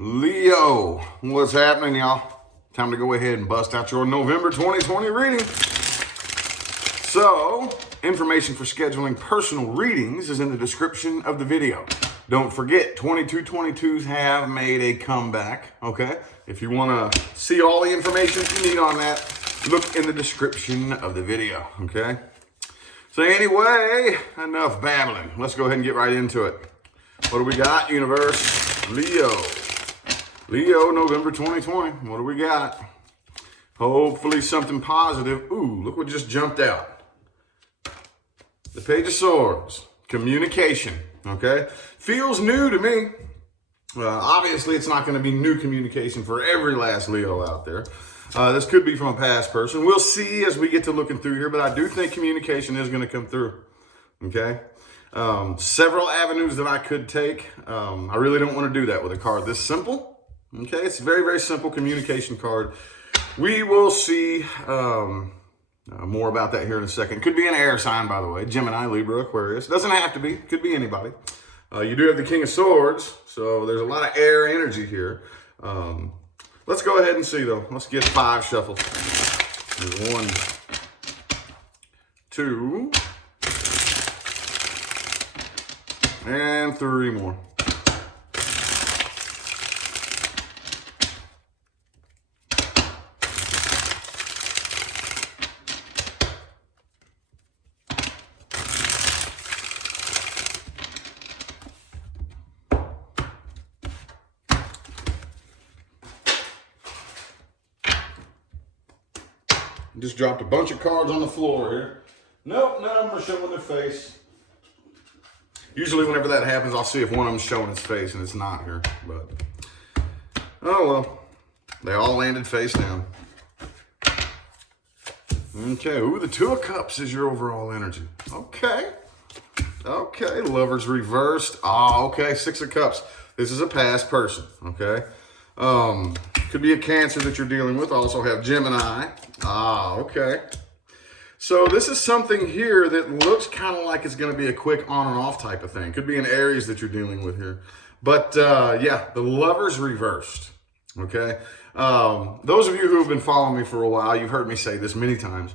Leo, what's happening, y'all? Time to go ahead and bust out your November 2020 reading. So, information for scheduling personal readings is in the description of the video. Don't forget, 2222s have made a comeback, okay? If you want to see all the information you need on that, look in the description of the video, okay? So anyway, enough babbling. Let's go ahead and get right into it. What do we got, universe? Leo, November 2020. What do we got? Hopefully something positive. Ooh, look what just jumped out. The Page of Swords. Communication, okay? Feels new to me. Obviously, it's not going to be new communication for every last Leo out there. This could be from a past person. We'll see as we get to looking through here, but I do think communication is going to come through, okay? Several avenues that I could take. I really don't want to do that with a card this simple, okay? It's a very, very simple communication card. We will see more about that here in a second. Could be an air sign, by the way. Gemini, Libra, Aquarius. Doesn't have to be. Could be anybody. You do have the King of Swords, so there's a lot of air energy here. Let's go ahead and see, though. Let's get 5 shuffles. There's 1, 2, and 3 more. Just dropped a bunch of cards on the floor here. Nope, none of them are showing their face. Usually whenever that happens, I'll see if one of them's showing its face, and it's not here. But, oh well. They all landed face down. Okay, ooh, the 2 of Cups is your overall energy. Okay. Okay, Lovers reversed. Oh, okay, 6 of Cups. This is a past person, okay? Could be a Cancer that you're dealing with. Also have Gemini. Ah, okay. So this is something here that looks kind of like it's going to be a quick on and off type of thing. Could be an Aries that you're dealing with here. But yeah, the Lovers reversed, okay? Those of you who have been following me for a while, you've heard me say this many times.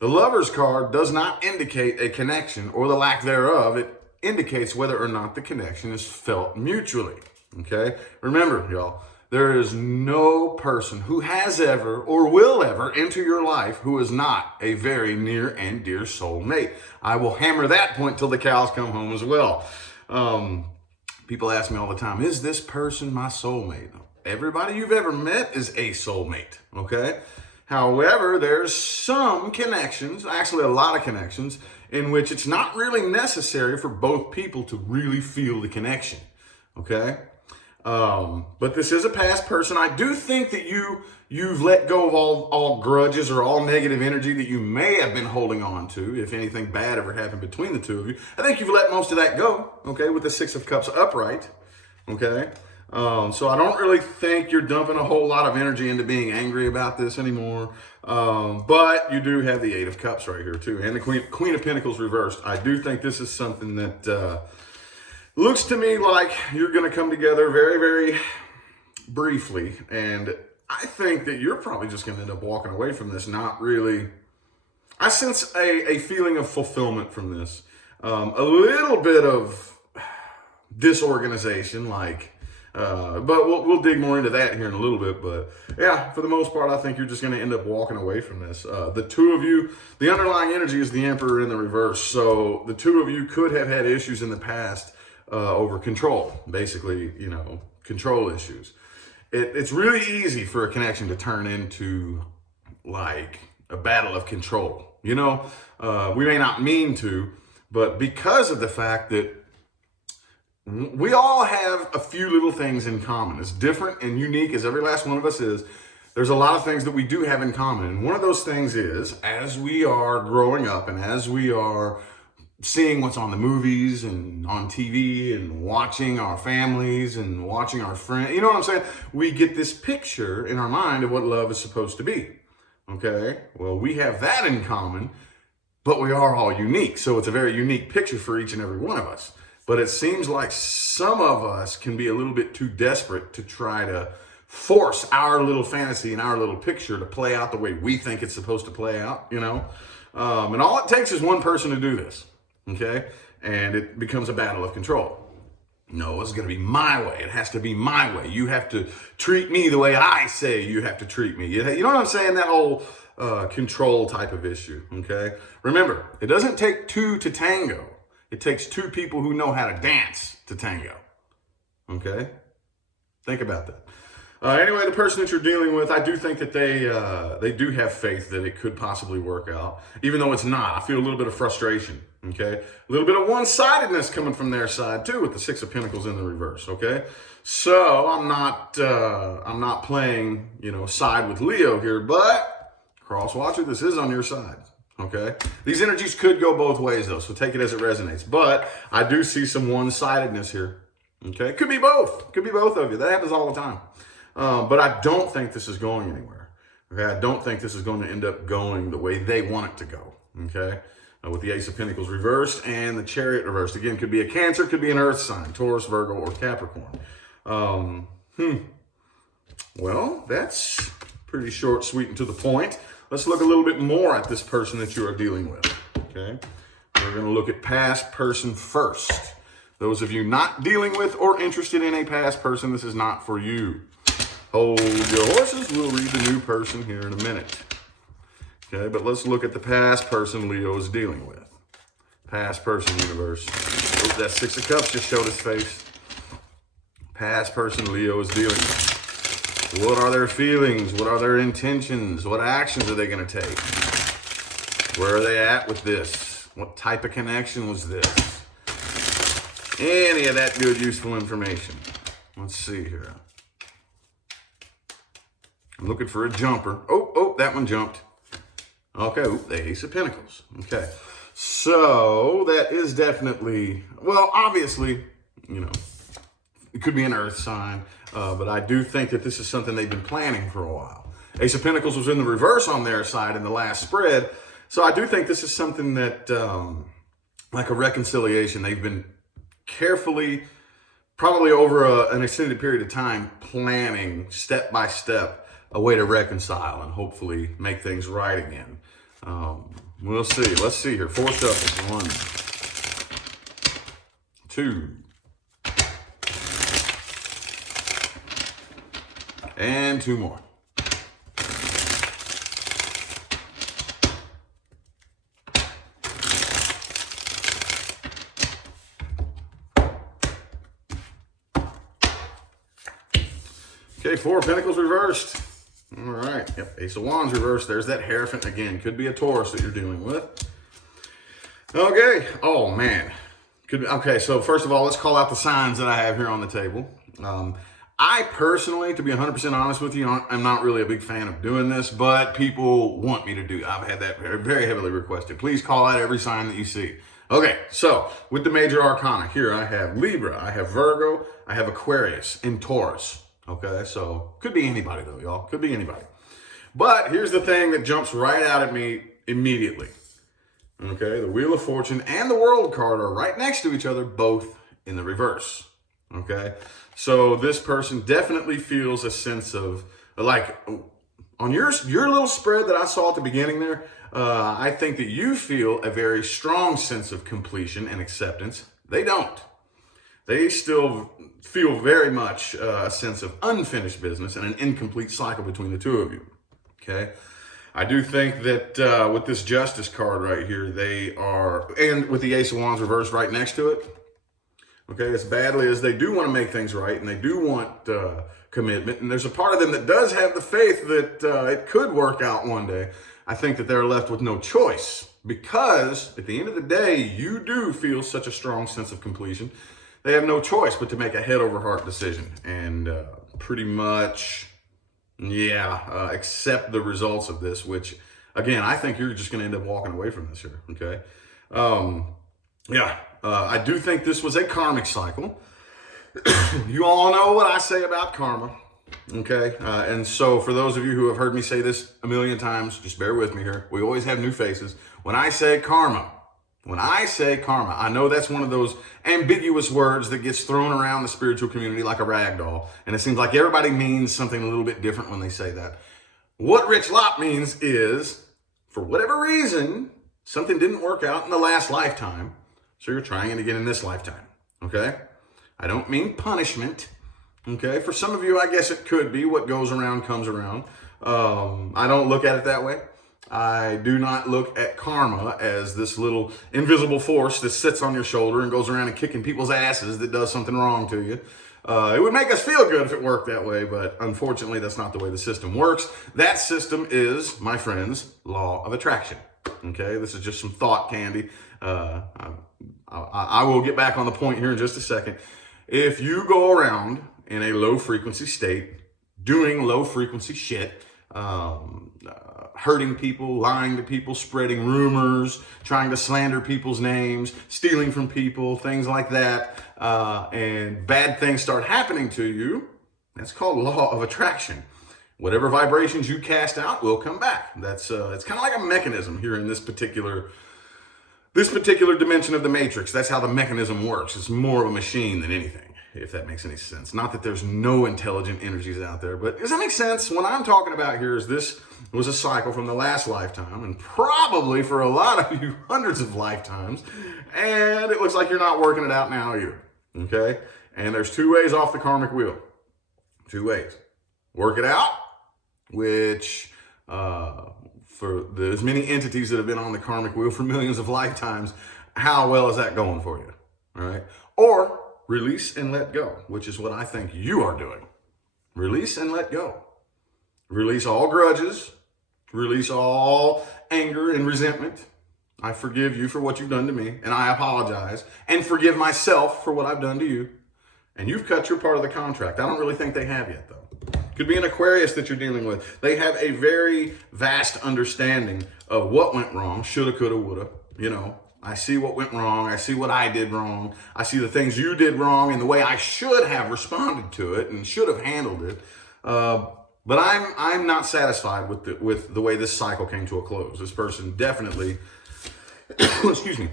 The Lovers card does not indicate a connection or the lack thereof. It indicates whether or not the connection is felt mutually, okay? Remember, y'all. There is no person who has ever or will ever enter your life who is not a very near and dear soulmate. I will hammer that point till the cows come home as well. People ask me all the time, is this person my soulmate? Everybody you've ever met is a soulmate, okay? However, there's some connections, actually a lot of connections, in which it's not really necessary for both people to really feel the connection, okay? But this is a past person. I do think that you've let go of all grudges or all negative energy that you may have been holding on to, if anything bad ever happened between the two of you. I think you've let most of that go, okay, with the 6 of Cups upright, okay? So I don't really think you're dumping a whole lot of energy into being angry about this anymore. But you do have the 8 of Cups right here too, and the Queen of Pentacles reversed. I do think this is something that, looks to me like you're going to come together very, very briefly. And I think that you're probably just going to end up walking away from this not really. I sense a feeling of fulfillment from this. A little bit of disorganization, but we'll dig more into that here in a little bit. But yeah, for the most part, I think you're just going to end up walking away from this. The 2 of you, the underlying energy is the Emperor in the reverse. So the 2 of you could have had issues in the past over control, basically, you know, control issues. It's really easy for a connection to turn into like a battle of control. You know, we may not mean to, but because of the fact that we all have a few little things in common, as different and unique as every last one of us is, there's a lot of things that we do have in common. And one of those things is, as we are growing up and as we are seeing what's on the movies and on TV and watching our families and watching our friends, you know what I'm saying? We get this picture in our mind of what love is supposed to be, okay? Well, we have that in common, but we are all unique. So it's a very unique picture for each and every one of us. But it seems like some of us can be a little bit too desperate to try to force our little fantasy and our little picture to play out the way we think it's supposed to play out, you know? And all it takes is one person to do this, okay? And it becomes a battle of control. No, it's going to be my way. It has to be my way. You have to treat me the way I say you have to treat me. You know what I'm saying? That whole control type of issue, okay? Remember, it doesn't take two to tango. It takes two people who know how to dance to tango, okay? Think about that. Anyway, the person that you're dealing with, I do think that they do have faith that it could possibly work out, even though it's not. I feel a little bit of frustration, okay? A little bit of one-sidedness coming from their side too, with the Six of Pentacles in the reverse, okay? So I'm not playing, side with Leo here, but cross watcher, this is on your side, okay? These energies could go both ways though, so take it as it resonates. But I do see some one-sidedness here, okay? Could be both. Could be both of you. That happens all the time. But I don't think this is going anywhere. Okay, I don't think this is going to end up going the way they want it to go. Okay, with the Ace of Pentacles reversed and the Chariot reversed. Again, could be a Cancer, could be an Earth sign, Taurus, Virgo, or Capricorn. Well, that's pretty short, sweet, and to the point. Let's look a little bit more at this person that you are dealing with. Okay, we're going to look at past person first. Those of you not dealing with or interested in a past person, this is not for you. Hold your horses. We'll read the new person here in a minute. Okay, but let's look at the past person Leo is dealing with. Past person universe. Oh, that Six of Cups just showed his face. Past person Leo is dealing with. What are their feelings? What are their intentions? What actions are they going to take? Where are they at with this? What type of connection was this? Any of that good, useful information. Let's see here. I'm looking for a jumper. Oh, that one jumped. Okay, the Ace of Pentacles. Okay, so that is definitely, well, obviously, it could be an Earth sign, but I do think that this is something they've been planning for a while. Ace of Pentacles was in the reverse on their side in the last spread, so I do think this is something that, like a reconciliation, they've been carefully, probably over an extended period of time, planning step by step a way to reconcile and hopefully make things right again. We'll see. Let's see here. 4 shuffles. 1, 2, and 2 more. Okay, 4 of Pentacles reversed. All right, yep, Ace of Wands reversed. There's that Hierophant again. Could be a Taurus that you're dealing with. Okay, oh man. Could be, okay, so first of all, let's call out the signs that I have here on the table. I personally, to be 100% honest with you, I'm not really a big fan of doing this, but people want me to do it. I've had that very, very heavily requested. Please call out every sign that you see. Okay, so with the major arcana, here I have Libra, I have Virgo, I have Aquarius, and Taurus. Okay, so could be anybody though, y'all. Could be anybody. But here's the thing that jumps right out at me immediately. Okay, the Wheel of Fortune and the World card are right next to each other, both in the reverse. Okay, so this person definitely feels a sense of, like, on your little spread that I saw at the beginning there, I think that you feel a very strong sense of completion and acceptance. They don't. They still feel very much a sense of unfinished business and an incomplete cycle between the two of you, okay? I do think that with this Justice card right here, they are, and with the Ace of Wands reversed right next to it, okay, as badly as they do want to make things right and they do want commitment, and there's a part of them that does have the faith that it could work out one day, I think that they're left with no choice because at the end of the day, you do feel such a strong sense of completion. They have no choice but to make a head over heart decision and pretty much, accept the results of this, which, again, I think you're just going to end up walking away from this here, okay? I do think this was a karmic cycle. You all know what I say about karma, okay? And so for those of you who have heard me say this a million times, just bear with me here. We always have new faces. When I say karma, When I say karma, I know that's one of those ambiguous words that gets thrown around the spiritual community like a rag doll. And it seems like everybody means something a little bit different when they say that. What Rich Lopp means is, for whatever reason, something didn't work out in the last lifetime, so you're trying it again in this lifetime, okay? I don't mean punishment, okay? For some of you, I guess it could be what goes around comes around. I don't look at it that way. I do not look at karma as this little invisible force that sits on your shoulder and goes around and kicking people's asses that does something wrong to you. It would make us feel good if it worked that way, but unfortunately, that's not the way the system works. That system is, my friends, law of attraction. Okay, this is just some thought candy. I will get back on the point here in just a second. If you go around in a low frequency state, doing low frequency shit, hurting people, lying to people, spreading rumors, trying to slander people's names, stealing from people, things like that, and bad things start happening to you, that's called law of attraction. Whatever vibrations you cast out will come back. That's it's kind of like a mechanism here in this particular dimension of the matrix. That's how the mechanism works. It's more of a machine than anything, if that makes any sense. Not that there's no intelligent energies out there, but does that make sense? What I'm talking about here is this was a cycle from the last lifetime, and probably for a lot of you, hundreds of lifetimes, and it looks like you're not working it out now either, okay? And there's two ways off the karmic wheel. Two ways. Work it out, which for as many entities that have been on the karmic wheel for millions of lifetimes, how well is that going for you, all right? Or release and let go, which is what I think you are doing. Release and let go. Release all grudges. Release all anger and resentment. I forgive you for what you've done to me, and I apologize, and forgive myself for what I've done to you. And you've cut your part of the contract. I don't really think they have yet, though. Could be an Aquarius that you're dealing with. They have a very vast understanding of what went wrong, shoulda, coulda, woulda. You know, I see what went wrong. I see what I did wrong. I see the things you did wrong and the way I should have responded to it and should have handled it. But I'm not satisfied with the way this cycle came to a close. This person definitely, excuse me,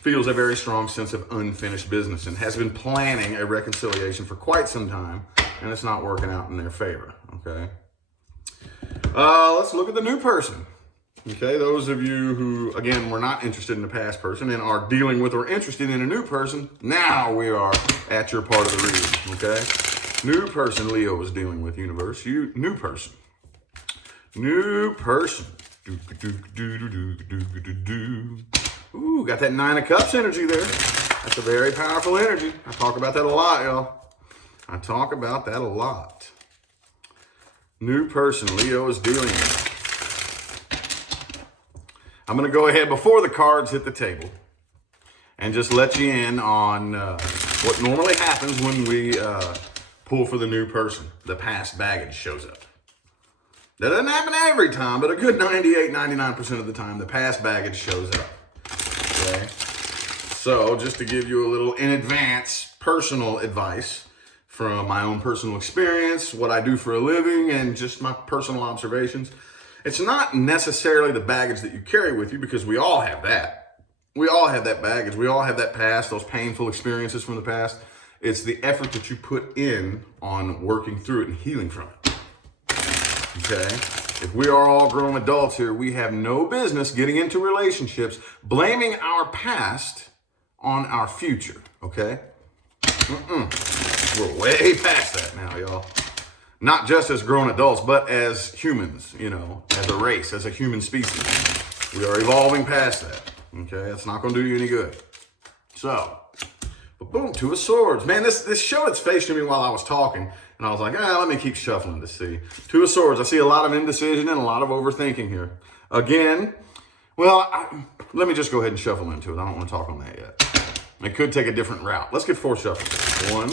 feels a very strong sense of unfinished business and has been planning a reconciliation for quite some time, and it's not working out in their favor, okay? Let's look at the new person. Okay, those of you who, again, were not interested in the past person and are dealing with or interested in a new person, now we are at your part of the reading, okay? New person Leo is dealing with, universe. New person. New person. Ooh, got that 9 of Cups energy there. That's a very powerful energy. I talk about that a lot, y'all. I talk about that a lot. New person Leo is dealing with. I'm going to go ahead before the cards hit the table and just let you in on what normally happens when we pull for the new person. The past baggage shows up. That doesn't happen every time, but a good 99% of the time, the past baggage shows up. Okay? So just to give you a little in advance personal advice from my own personal experience, what I do for a living, and just my personal observations, it's not necessarily the baggage that you carry with you, because we all have that. We all have that baggage. We all have that past, those painful experiences from the past. It's the effort that you put in on working through it and healing from it. Okay? If we are all grown adults here, we have no business getting into relationships blaming our past on our future. Okay? We're way past that now, y'all. Not just as grown adults, but as humans, you know, as a race, as a human species. We are evolving past that, okay? That's not going to do you any good. So, but boom, 2 of Swords. Man, this showed its face to me while I was talking, and I was like, let me keep shuffling to see. 2 of Swords. I see a lot of indecision and a lot of overthinking here. Again, well, let me just go ahead and shuffle into it. I don't want to talk on that yet. It could take a different route. Let's get 4 shuffles. 1,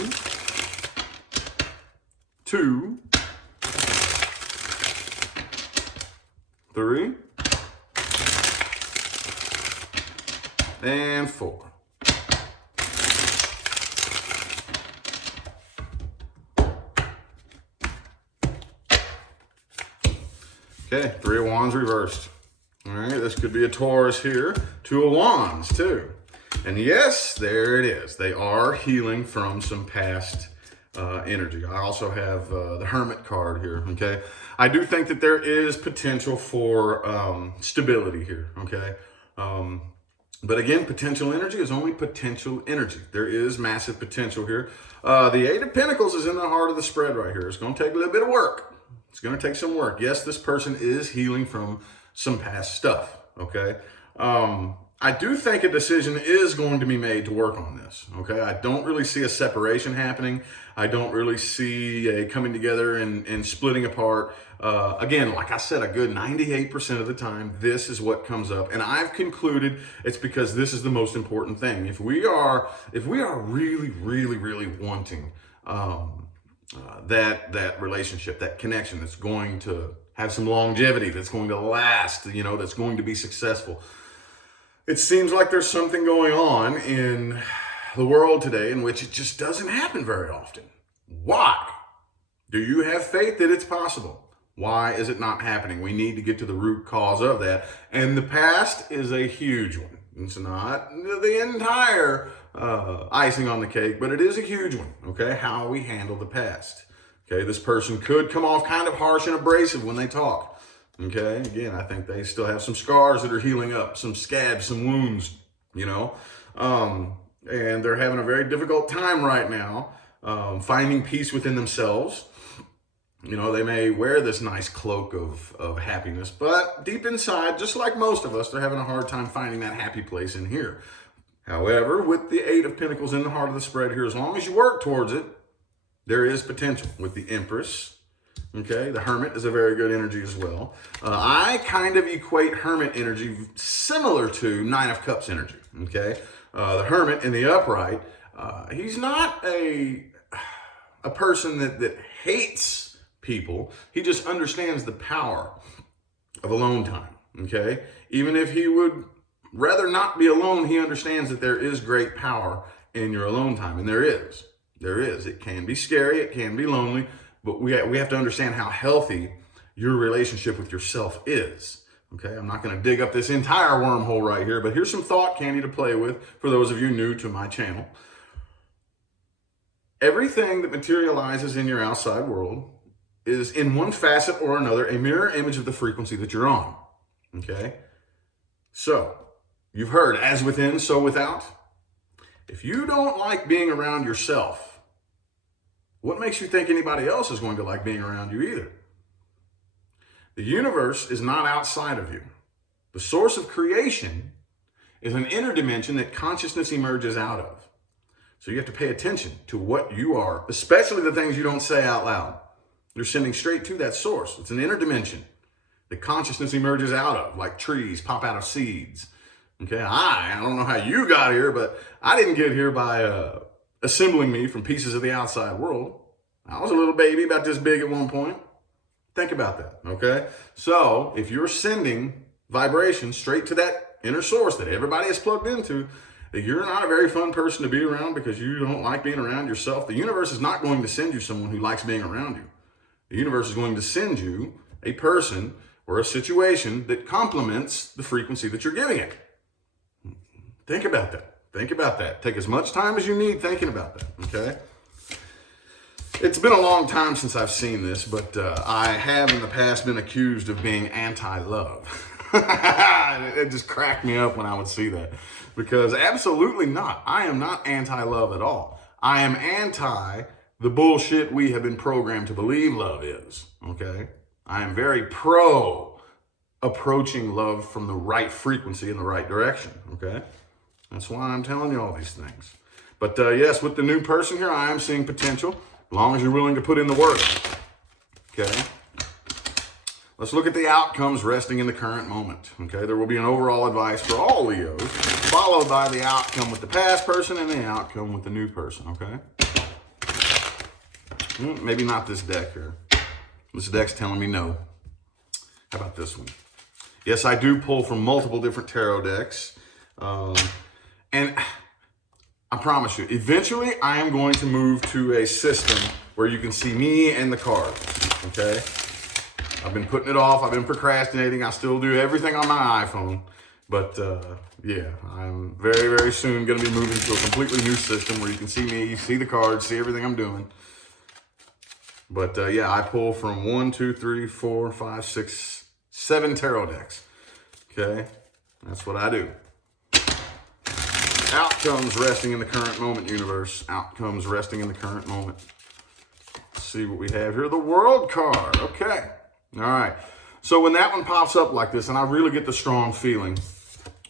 2, 3, and 4. Okay, 3 of Wands reversed. All right, this could be a Taurus here. Two of Wands too. And yes, there it is. They are healing from some past energy. I also have the Hermit card here, okay? I do think that there is potential for stability here, okay? But again, potential energy is only potential energy. There is massive potential here. The Eight of Pentacles is in the heart of the spread right here. It's going to take a little bit of work. It's going to take some work. Yes, this person is healing from some past stuff, okay? I do think a decision is going to be made to work on this, okay? I don't really see a separation happening. I don't really see a coming together and splitting apart. Again, like I said, a good 98% of the time, this is what comes up. And I've concluded it's because this is the most important thing. If we are really, really, really wanting that relationship, that connection that's going to have some longevity, that's going to last, you know, that's going to be successful, it seems like there's something going on in the world today in which it just doesn't happen very often. Why? Do you have faith that it's possible? Why is it not happening? We need to get to the root cause of that. And the past is a huge one. It's not the entire icing on the cake, but it is a huge one, okay? How we handle the past. Okay, this person could come off kind of harsh and abrasive when they talk. Okay, again, I think they still have some scars that are healing up, some scabs, some wounds, you know, and they're having a very difficult time right now finding peace within themselves. You know, they may wear this nice cloak of happiness, but deep inside, just like most of us, they're having a hard time finding that happy place in here. However, with the Eight of Pentacles in the heart of the spread here, as long as you work towards it, there is potential. With the Empress, okay, the Hermit is a very good energy as well. I kind of equate Hermit energy similar to Nine of Cups energy, okay? The Hermit in the upright, he's not a person that hates people. He just understands the power of alone time, okay? Even if he would rather not be alone, he understands that there is great power in your alone time, and there is. There is. It can be scary, it can be lonely, but we have to understand how healthy your relationship with yourself is. Okay, I'm not going to dig up this entire wormhole right here, but here's some thought candy to play with for those of you new to my channel. Everything that materializes in your outside world is in one facet or another a mirror image of the frequency that you're on. Okay, so you've heard as within, so without. If you don't like being around yourself, what makes you think anybody else is going to like being around you either? The universe is not outside of you. The source of creation is an inner dimension that consciousness emerges out of. So you have to pay attention to what you are, especially the things you don't say out loud. You're sending straight to that source. It's an inner dimension that consciousness emerges out of, like trees pop out of seeds. Okay, I don't know how you got here, but I didn't get here by assembling me from pieces of the outside world. I was a little baby about this big at one point. Think about that, okay? So if you're sending vibration straight to that inner source that everybody is plugged into, that you're not a very fun person to be around because you don't like being around yourself, the universe is not going to send you someone who likes being around you. The universe is going to send you a person or a situation that complements the frequency that you're giving it. Think about that. Think about that. Take as much time as you need thinking about that, okay? It's been a long time since I've seen this, but I have in the past been accused of being anti-love. It just cracked me up when I would see that, because absolutely not. I am not anti-love at all. I am anti the bullshit we have been programmed to believe love is, okay? I am very pro approaching love from the right frequency in the right direction, okay? That's why I'm telling you all these things. But yes, with the new person here, I am seeing potential, as long as you're willing to put in the work, okay? Let's look at the outcomes resting in the current moment, okay? There will be an overall advice for all Leos, followed by the outcome with the past person and the outcome with the new person, okay? Maybe not this deck here. This deck's telling me no. How about this one? Yes, I do pull from multiple different tarot decks. And I promise you, eventually I am going to move to a system where you can see me and the cards, okay? I've been putting it off. I've been procrastinating. I still do everything on my iPhone. But yeah, I'm very, very soon going to be moving to a completely new system where you can see me, see the cards, see everything I'm doing. But yeah, I pull from 1, 2, 3, 4, 5, 6, 7 tarot decks. Okay, that's what I do. Outcomes resting in the current moment, universe. Outcomes resting in the current moment. Let's see what we have here. The World card. Okay. All right. So when that one pops up like this, and I really get the strong feeling,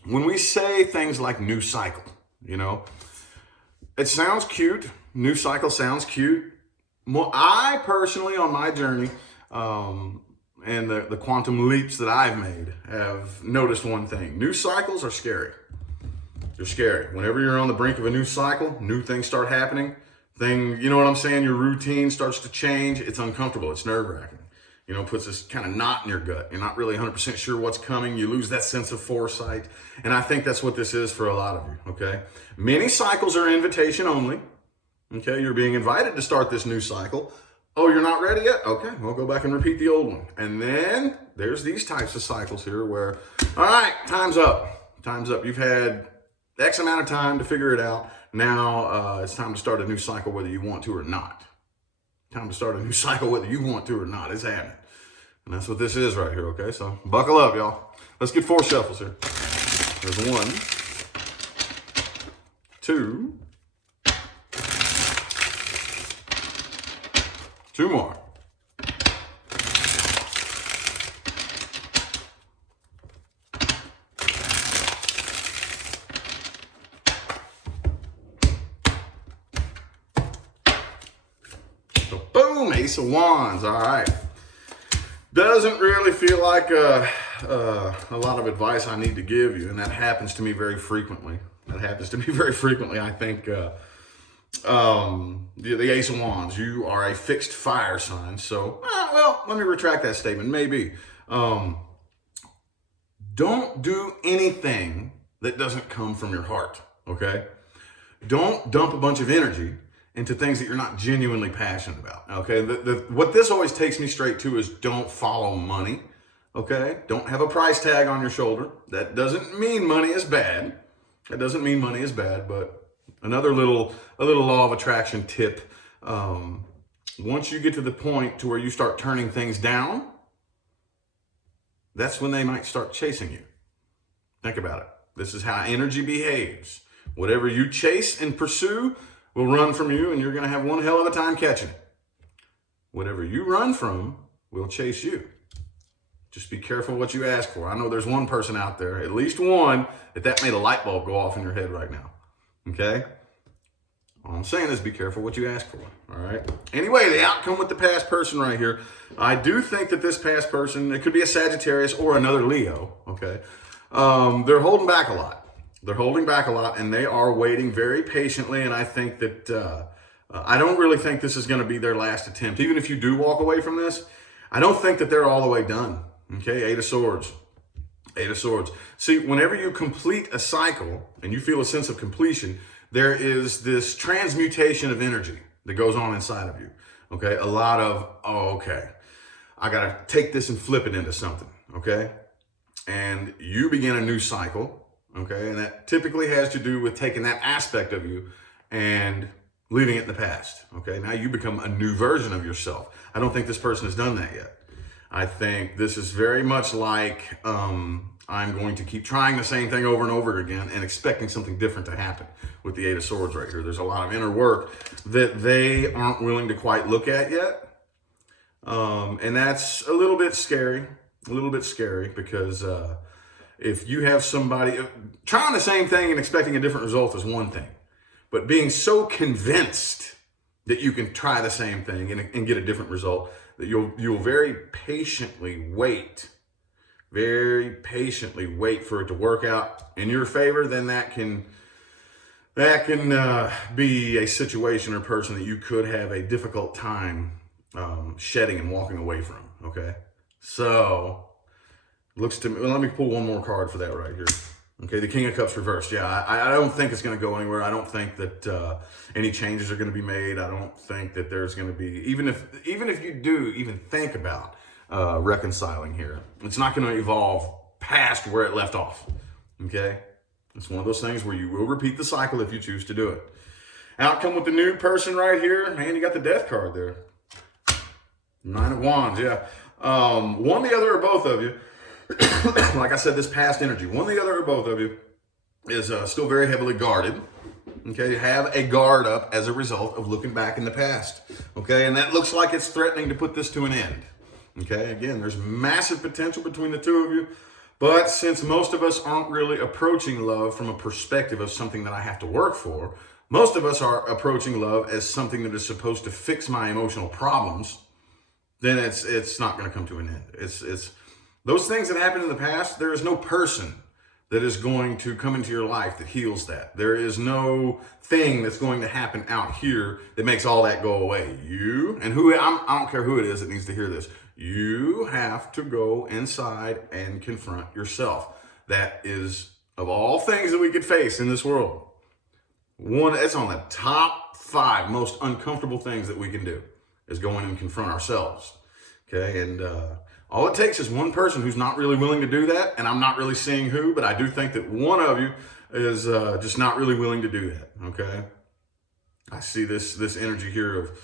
when we say things like new cycle, you know, it sounds cute. New cycle sounds cute. Well, I personally, on my journey, and the quantum leaps that I've made, have noticed one thing. New cycles are scary. They're scary. Whenever you're on the brink of a new cycle, new things start happening. You know what I'm saying? Your routine starts to change. It's uncomfortable. It's nerve-wracking. You know, puts this kind of knot in your gut. You're not really 100% sure what's coming. You lose that sense of foresight. And I think that's what this is for a lot of you, okay? Many cycles are invitation only. Okay, you're being invited to start this new cycle. Oh, you're not ready yet? Okay, we'll go back and repeat the old one. And then there's these types of cycles here where, all right, time's up. Time's up. You've had X amount of time to figure it out. Now it's time to start a new cycle whether you want to or not. Time to start a new cycle whether you want to or not. It's happening. And that's what this is right here, okay? So buckle up, y'all. Let's get 4 shuffles here. There's 1, 2, 2 more. So boom, Ace of Wands. All right. Doesn't really feel like a lot of advice I need to give you, and that happens to me very frequently. I think the Ace of Wands, you are a fixed fire sign. So, well, let me retract that statement. Maybe. Don't do anything that doesn't come from your heart, okay? Don't dump a bunch of energy into things that you're not genuinely passionate about, okay? What this always takes me straight to is don't follow money, okay? Don't have a price tag on your shoulder. That doesn't mean money is bad. But another little law of attraction tip. Once you get to the point to where you start turning things down, that's when they might start chasing you. Think about it. This is how energy behaves. Whatever you chase and pursue will run from you, and you're going to have one hell of a time catching it. Whatever you run from will chase you. Just be careful what you ask for. I know there's one person out there, at least one, that made a light bulb go off in your head right now. Okay? All I'm saying is be careful what you ask for. All right? Anyway, the outcome with the past person right here. I do think that this past person, it could be a Sagittarius or another Leo. Okay? They're holding back a lot. And they are waiting very patiently. And I think that I don't really think this is going to be their last attempt. Even if you do walk away from this, I don't think that they're all the way done. Okay, 8 of Swords. See, whenever you complete a cycle and you feel a sense of completion, there is this transmutation of energy that goes on inside of you. Okay, a lot of, okay, I got to take this and flip it into something. Okay, and you begin a new cycle. Okay, and that typically has to do with taking that aspect of you and leaving it in the past. Okay, now you become a new version of yourself. I don't think this person has done that yet. I think this is very much like I'm going to keep trying the same thing over and over again and expecting something different to happen with the 8 of Swords right here. There's a lot of inner work that they aren't willing to quite look at yet. And that's a little bit scary because if you have somebody trying the same thing and expecting a different result is one thing, but being so convinced that you can try the same thing and get a different result, that you'll very patiently wait for it to work out in your favor, then that can be a situation or person that you could have a difficult time shedding and walking away from. Okay, so looks to me. Well, let me pull one more card for that right here. Okay, the King of Cups reversed. Yeah, I don't think it's going to go anywhere. I don't think that any changes are going to be made. I don't think that there's going to be, even if you do even think about reconciling here. It's not going to evolve past where it left off. Okay? It's one of those things where you will repeat the cycle if you choose to do it. Outcome with the new person right here. Man, you got the death card there. 9 of Wands, yeah. One, the other, or both of you. Like I said, this past energy, one, the other, or both of you is still very heavily guarded. Okay, you have a guard up as a result of looking back in the past. Okay, and that looks like it's threatening to put this to an end. Okay, again, there's massive potential between the two of you. But since most of us aren't really approaching love from a perspective of something that I have to work for, most of us are approaching love as something that is supposed to fix my emotional problems, then it's not going to come to an end. It's those things that happened in the past, there is no person that is going to come into your life that heals that. There is no thing that's going to happen out here that makes all that go away. You, and I don't care who it is that needs to hear this, you have to go inside and confront yourself. That is, of all things that we could face in this world, it's on the top 5 most uncomfortable things that we can do is go in and confront ourselves. Okay, and all it takes is one person who's not really willing to do that, and I'm not really seeing who, but I do think that one of you is just not really willing to do that. Okay, I see this energy here of,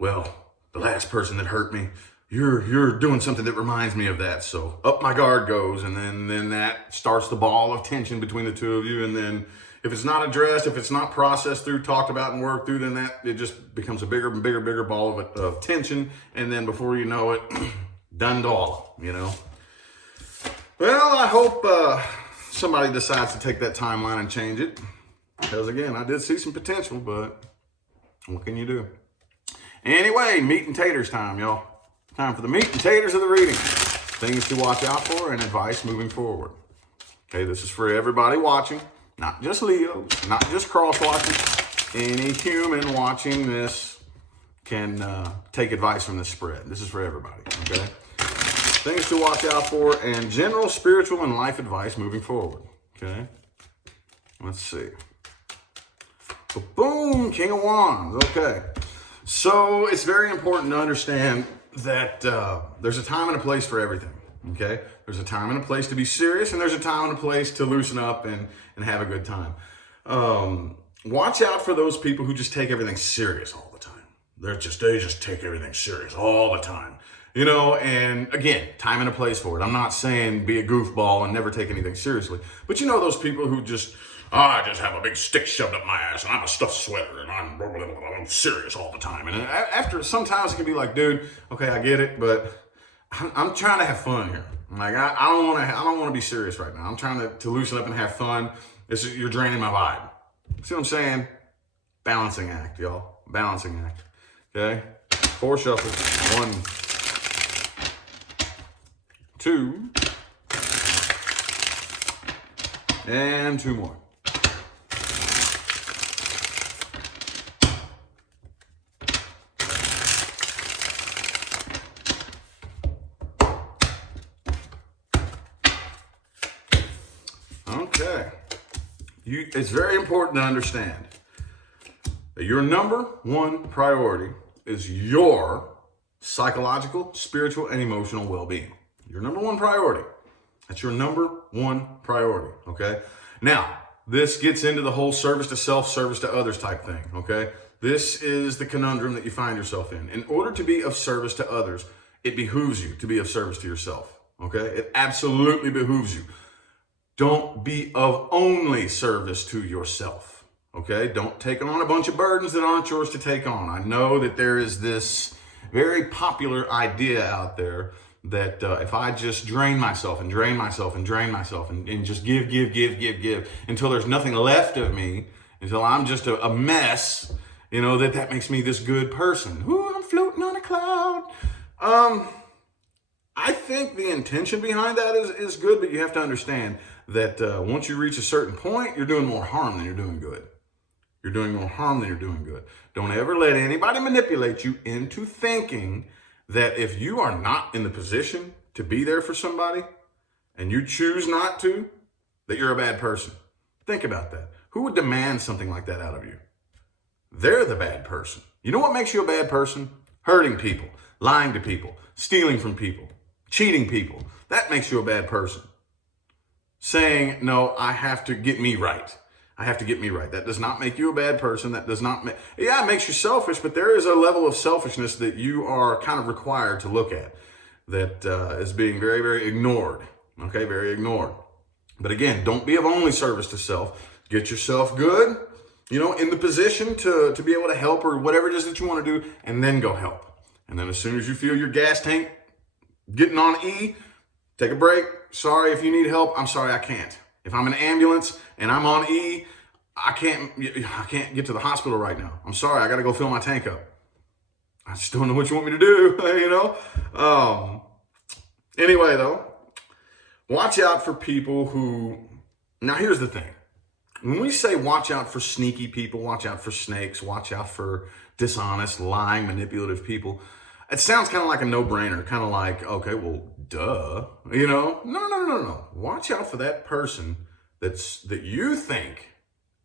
well, the last person that hurt me, you're doing something that reminds me of that, so up my guard goes, and then that starts the ball of tension between the two of you, and then if it's not addressed, if it's not processed through, talked about, and worked through, then it just becomes a bigger and bigger ball of tension, and then before you know it, done all, you know. Well, I hope somebody decides to take that timeline and change it, because again, I did see some potential, but what can you do? Anyway, meat and taters time, y'all. Time for the meat and taters of the reading. Things to watch out for and advice moving forward. Okay, this is for everybody watching, not just Leos, not just cross-watching. Any human watching this can take advice from this spread. This is for everybody, okay? Things to watch out for and general spiritual and life advice moving forward, okay? Let's see. Boom, King of Wands, okay. So it's very important to understand that there's a time and a place for everything, okay? There's a time and a place to be serious, and there's a time and a place to loosen up and have a good time. Watch out for those people who just take everything serious all the time. They just take everything serious all the time. You know, and again, time and a place for it. I'm not saying be a goofball and never take anything seriously, but you know those people who I just have a big stick shoved up my ass and I'm a stuffed sweater and I'm serious all the time. And after, sometimes it can be like, dude, okay, I get it, but I'm trying to have fun here. Like, I don't want to be serious right now. I'm trying to loosen up and have fun. You're draining my vibe. See what I'm saying? Balancing act, y'all. Balancing act. Okay? 4 shuffles. 1, 2, and 2 more. Okay. It's very important to understand that your number 1 priority is your psychological, spiritual, and emotional well-being. Your number 1 priority. That's your number 1 priority, okay? Now, this gets into the whole service to self, service to others type thing, okay? This is the conundrum that you find yourself in. In order to be of service to others, it behooves you to be of service to yourself, okay? It absolutely behooves you. Don't be of only service to yourself, okay? Don't take on a bunch of burdens that aren't yours to take on. I know that there is this very popular idea out there that if I just drain myself and drain myself and drain myself and just give until there's nothing left of me, until I'm just a mess, you know, that makes me this good person. Ooh, I'm floating on a cloud. I think the intention behind that is good, but you have to understand that once you reach a certain point, you're doing more harm than you're doing good. You're doing more harm than you're doing good. Don't ever let anybody manipulate you into thinking that if you are not in the position to be there for somebody and you choose not to, that you're a bad person. Think about that. Who would demand something like that out of you? They're the bad person. You know what makes you a bad person? Hurting people, lying to people, stealing from people. Cheating people, that makes you a bad person. Saying, no, I have to get me right. I have to get me right. That does not make you a bad person. That does not make, yeah, it makes you selfish, but there is a level of selfishness that you are kind of required to look at that is being very, very ignored. Okay, very ignored. But again, don't be of only service to self. Get yourself good, in the position to be able to help or whatever it is that you want to do, and then go help. And then as soon as you feel your gas tank getting on E, take a break. Sorry, if you need help, I'm sorry, I can't. If I'm in an ambulance and I'm on E, I can't get to the hospital right now. I'm sorry, I got to go fill my tank up. I just don't know what you want me to do, Anyway, though, watch out for people who, now here's the thing. When we say watch out for sneaky people, watch out for snakes, watch out for dishonest, lying, manipulative people, it sounds kind of like a no-brainer, kind of like, okay, well, duh, No. Watch out for that person that you think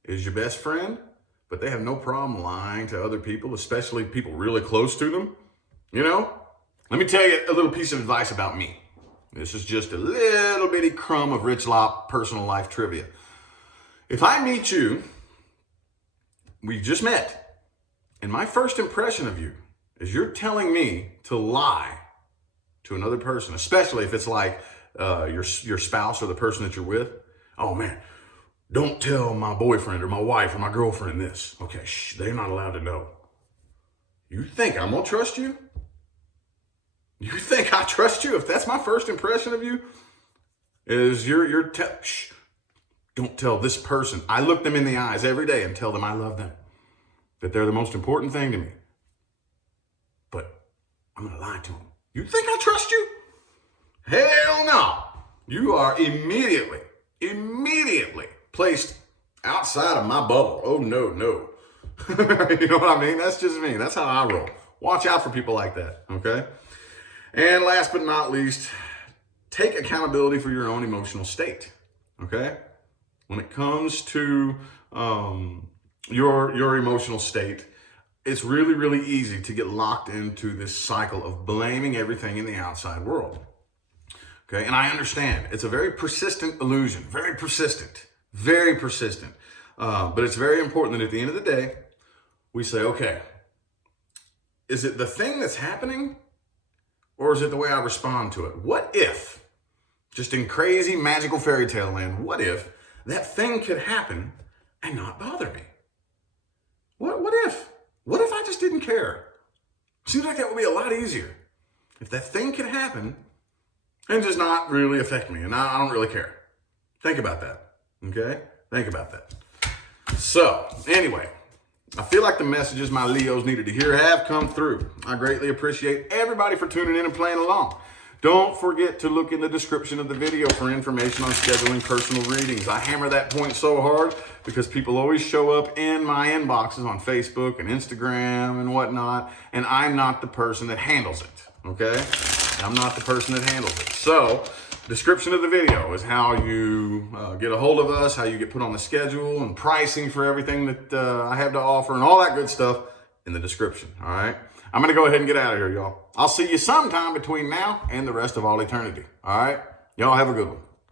is your best friend, but they have no problem lying to other people, especially people really close to them. Let me tell you a little piece of advice about me. This is just a little bitty crumb of Rich Lop personal life trivia. If I meet you, we just met, and my first impression of you is you're telling me to lie to another person, especially if it's like your spouse or the person that you're with. Oh man, don't tell my boyfriend or my wife or my girlfriend this. Okay, they're not allowed to know. You think I'm gonna trust you? You think I trust you? If that's my first impression of you, is don't tell this person. I look them in the eyes every day and tell them I love them, that they're the most important thing to me. But I'm gonna lie to them. You think I trust you? Hell no. You are immediately placed outside of my bubble. Oh, no. You know what I mean? That's just me. That's how I roll. Watch out for people like that, okay? And last but not least, take accountability for your own emotional state, okay? When it comes to your emotional state, it's really, really easy to get locked into this cycle of blaming everything in the outside world. Okay, and I understand it's a very persistent illusion, very persistent. But it's very important that at the end of the day, we say, okay, is it the thing that's happening or is it the way I respond to it? What if, just in crazy magical fairy tale land, what if that thing could happen and not bother me? What if? What if I just didn't care? Seems like that would be a lot easier. If that thing could happen and just not really affect me, and I don't really care. Think about that, okay? Think about that. So, anyway, I feel like the messages my Leos needed to hear have come through. I greatly appreciate everybody for tuning in and playing along. Don't forget to look in the description of the video for information on scheduling personal readings. I hammer that point so hard because people always show up in my inboxes on Facebook and Instagram and whatnot, and I'm not the person that handles it, okay? I'm not the person that handles it. So, description of the video is how you get a hold of us, how you get put on the schedule, and pricing for everything that I have to offer, and all that good stuff in the description, all right? I'm going to go ahead and get out of here, y'all. I'll see you sometime between now and the rest of all eternity, all right? Y'all have a good one.